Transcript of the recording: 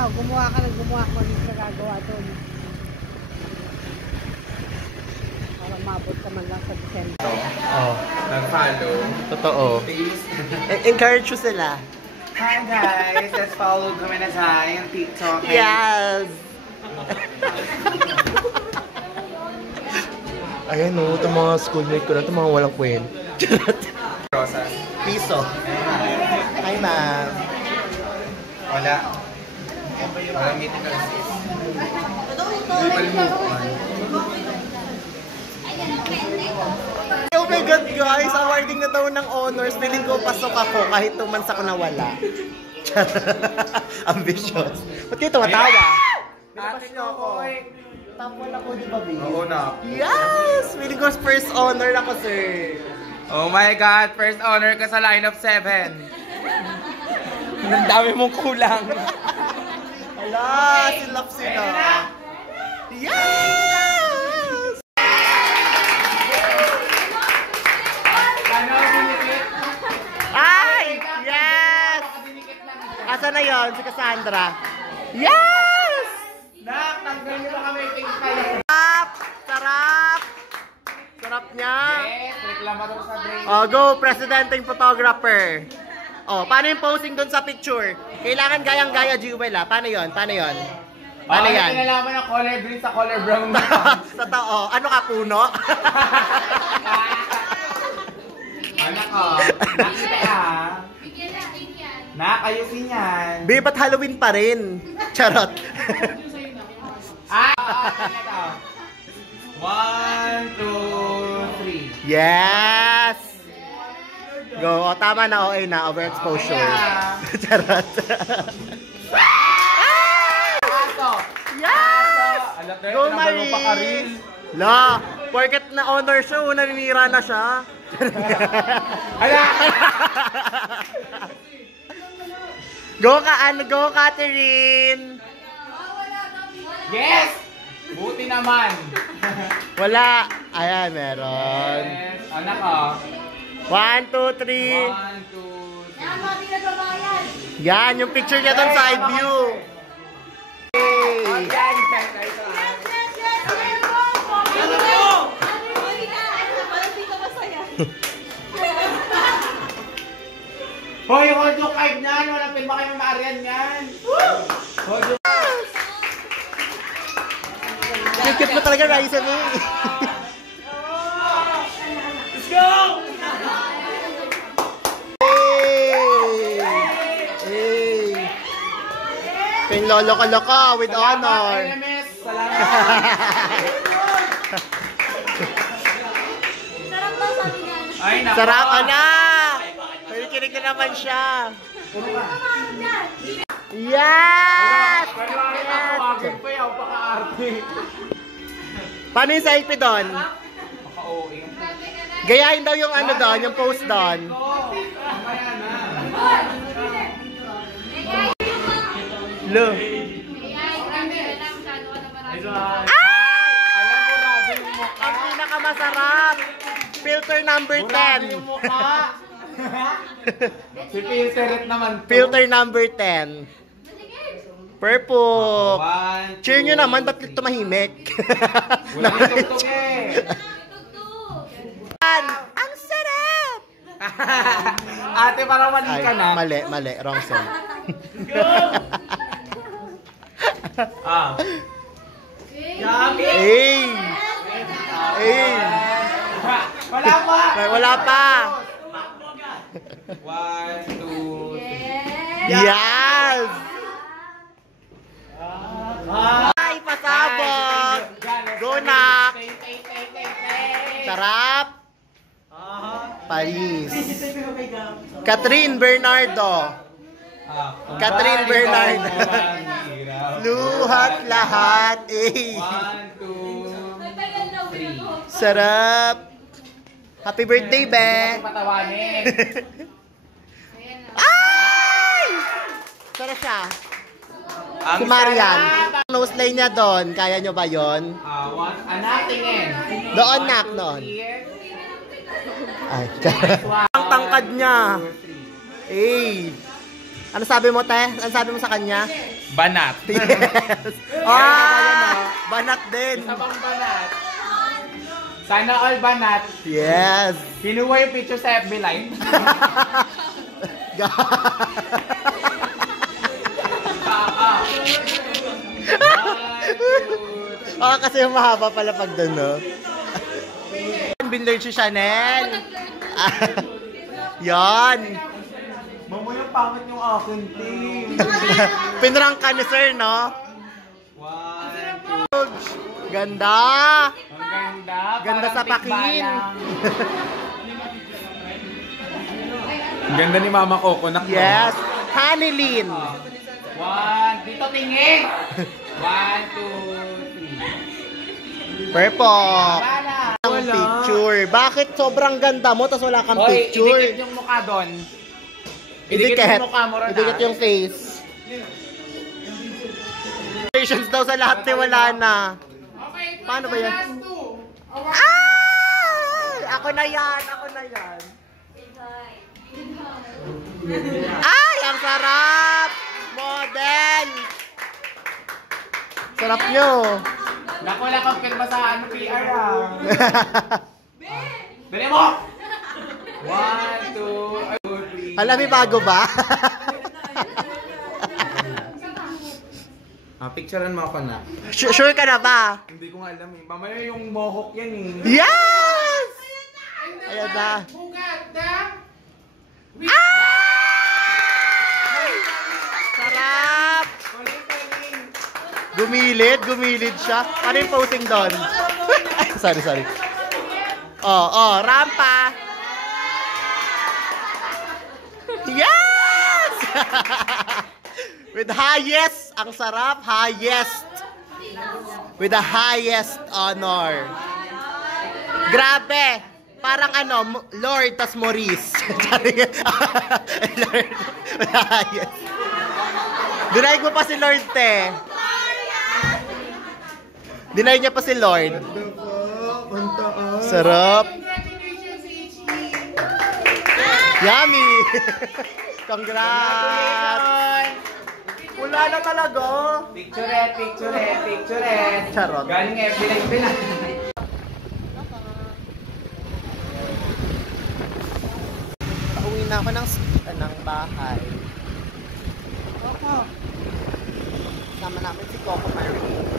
ikaw, gumawa ka ng gumawa kung ano yung nagagawa doon. Para mabot ka man lang sa December. Oh. Nag-follow. Totoo. Encourage mo sila. Hi guys! Let's follow Gumina Zai on TikTok. Yes! Ayan o, itong mga schoolmate ko na, itong mga walang kwento. Rosas. Piso. Hi ma'am. Wala. Walang meeting ka sis. Oh my God guys, awarding na daw ng honors. Feeling ko pasok ako kahit 2 months ako nawala. Ambitious. Ba't kayo tumatawa? Atin ako eh. Top 1 ako, di ba, babe? Oo na. Yes! Feeling ko first honor ako, sir. Oh my God! First honor ka sa line of 7. Ang dami mong kulang. Hala, silap sila. Yes! Ay! Yes! Asa na yon si Cassandra? Yes! Nak, tanggal nyo na kami yung kayo. Sarap! Sarap! Sarap niya. Yes, reklamador sa brain. Oh, go, presidenteng photographer. Oh, paano yung posing doon sa picture? Kailangan gayang-gaya, Jewel, ah. Paano yon? Paano yon? Paano yan? Kinalaman ng color green sa color brown. Totoo. Ano ka, puno? Anak ko, nakita ah. Nakayusin yan. Babe, ba't Halloween pa rin? Charot. Ah! Ito. 1, 2, 3. Yes! Go. O, tama na. OA na. Overexposure. Charot. Aso! Yes! Go, Marie! Marie! La! Porket na honor show, naninira na siya. Hala! Go ka, go, Catherine! Yes! Buti naman! Wala. Ayan, meron. Yes! Anak ko. 1, 2, 3. 1, 2, 3. Yan, yung picture niya doon side view. Hey. Hoy, hold yung card niyan! Walang pirma kayo maarian niyan! Hold yung... Cute mo talaga, Raisa me. Let's go! Hey! Hey! Ping lolo ka loka with honor. LMS! Salamat! Sarap daw sabi niya. Ay, naku! Sarap, anak! May kinig na naman siya. Yes! Kanwari ako, agad pa yaw, paka-arte. Paano yung selfie doon? Paka-OA. Gayahin daw yung ano doon, yung post doon. Mamaya na. Lo. Ay! Ang pinakamasarap. Filter number 10. Yung mukha. Si Filteret naman to. Filter number 10. Purple. 1, Cheer nyo naman, ba't tumahimik? Wala yung tugtog eh. Ang sarap! Ate, parang mali Ay, ka na. mali. Wrong song. Ah. Yummy! Hey! Hey! Wala pa! Wala pa! 1, 2, 3. Yes! Ay, pasabog! Go, nak! Sarap! Paris. Catherine Bernardo. Catherine Bernardo. Luhat lahat. Eh. 1, 2, 3. Sarap. Happy birthday, be. Patawanin. Ay! Sarap siya. Si Marian. Nose line niya doon. Kaya nyo ba yon? Anak, tingin. Doon, nak, noon. Ay, ang tangkad niya. Eh. Ano sabi mo, te? Ano sabi mo sa kanya? Banat. Yes. Banat din. Isa pang banat. Sana all banat. Yes. Kinuha yung picture sa FB Live. Kasi mahaba pala pag doon, no? Binler si Chanel. Yan. Mamo yung pangit yung akin, team. Pinrang ka ni sir, no? Ganda. Ang ganda. Ganda sa pakin. Ang ganda ni Mama Coconut. Yes. Hanilin. Dito tingin. 1, 2, 3. Purple. Ang picture. Bakit sobrang ganda mo tapos wala kang picture? Idikit yung mukha doon. Idikit yung mukha mo ron. Idikit yung face. Congratulations daw sa lahat ni wala na. Paano ba yan? Ay! Ako na yan! Ako na yan! Ay! Ang sarap! Model! Sarap nyo! Naku, wala kang pirma sa PR Dali mo! 1, 2, 3. Alam, may bago ba? Picturean mo ako na. Sure ka na ba? Hindi ko nga alam eh. Mamaya yung mohawk yan eh. Yes! Ayan na. Ay! Sarap! Gumilid siya. Ano yung posing doon? sorry. Rampa. Yes! With highest, ang sarap, highest. With the highest honor. Grabe. Parang Lord tas Maurice. Lord. Highest. Dinaig mo pa si Lord, te. Dinaig niya pa si Lord. Sarap. Yummy. Congrats. Wala na talaga. Picture. Charot. Galing FB Live din ah. Pauwi na ako ng bahay. Sama namin si Coco Marie.